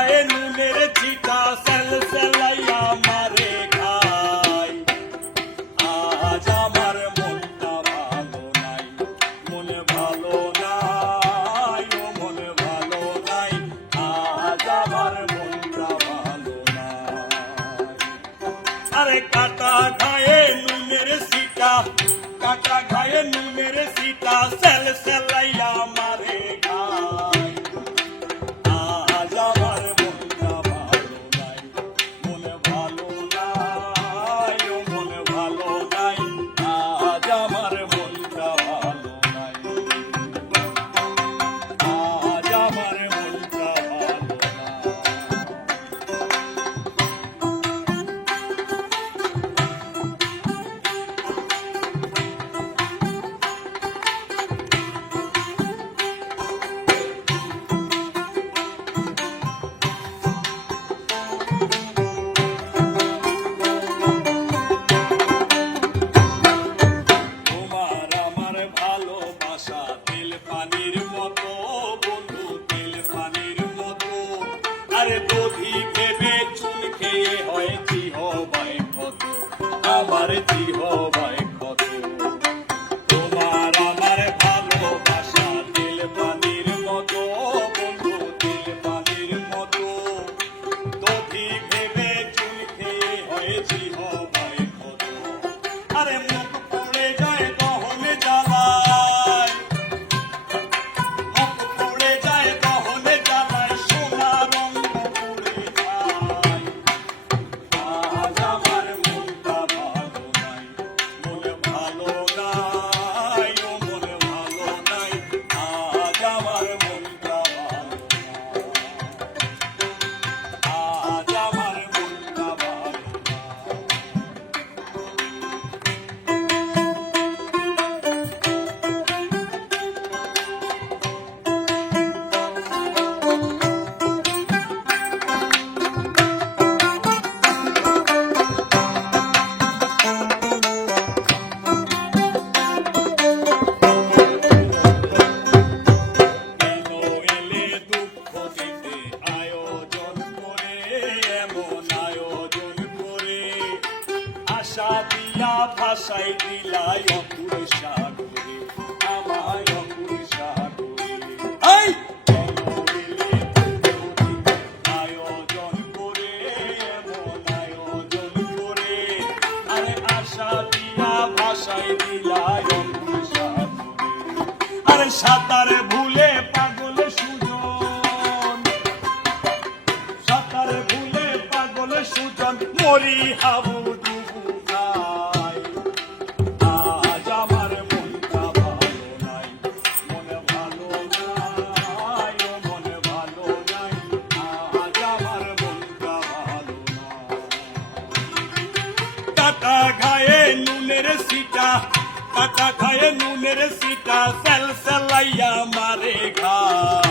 খায় নুনের ছিটা সেল সেলাইয়া মারে খায়। আজ আমার মনটা ভালো নাই, মনে ভালো নাই, ও মনে ভালো নাই, আজ আমার মনটা ভালো নাই। আরে কাটা খায় নুনের ছিটা, কাটা খায় নুনের ছিটা সেল সেলাইয়া মারে খায়। আজ আমার মনটা ভালো নাই, মনে ভালো নাই, ও মনে ভালো নাই, আজ আমার মনটা ভালো নাই, আজ আমার মনটা ভালো নাই। তোমার আমার ভালোবাসা তেল পানির মতো বন্ধু, তেল পানির মতো। আরে দধি ভেবে চুন খেয়ে হয়েছি হবাই ক্ষত, আমার জীববাই ক্ষত। তোমার আমার ভালোবাসা তেল পানির মতো বন্ধু, তেল পানির মতো। দধি ভেবে চুন খেয়ে হয়েছি হবাই ক্ষত। আরে মুখ পড়ে যায় দহনে জ্বালায়, মুখ পড়ে যায় দহনে জ্বালায়, সোনা রঙ পুড়ে যায়। আজ আমার মনটা ভালো নাই, মনে ভালো নাই, ও মনে ভালো নাই, আজ আমার মনটা ভালো নাই, আজ আমার মনটা ভালো নাই। কেন এলে দুঃখ দিতে আয়োজন করে, এমন আয়োজন করে। আশা দিয়া ভাসাই দিলাই অকুল সাগরে, আমায় অকুল সাগরে। এই কেন এলে দুঃখ দিতে আয়োজন করে, এমন আয়োজন করে। আরে আশা দিয়া ভাসাই দিলাই অকুল সাগরে। আরে সাঁতারে ভুলে পাগল সুজন, সাঁতারে ভুলে পাগল সুজন, মরি হাবুডুবু খায়। আজ আমার মনটা ভালো নাই, মনে ভালো নাই, ও মনে ভালো নাই, আজ আমার মনটা ভালো নাই। কাটা খায়ে নুনের ছিটা, কাটা খায়ে নুনের ছিটা সেল সেলাইয়া মারে খায়।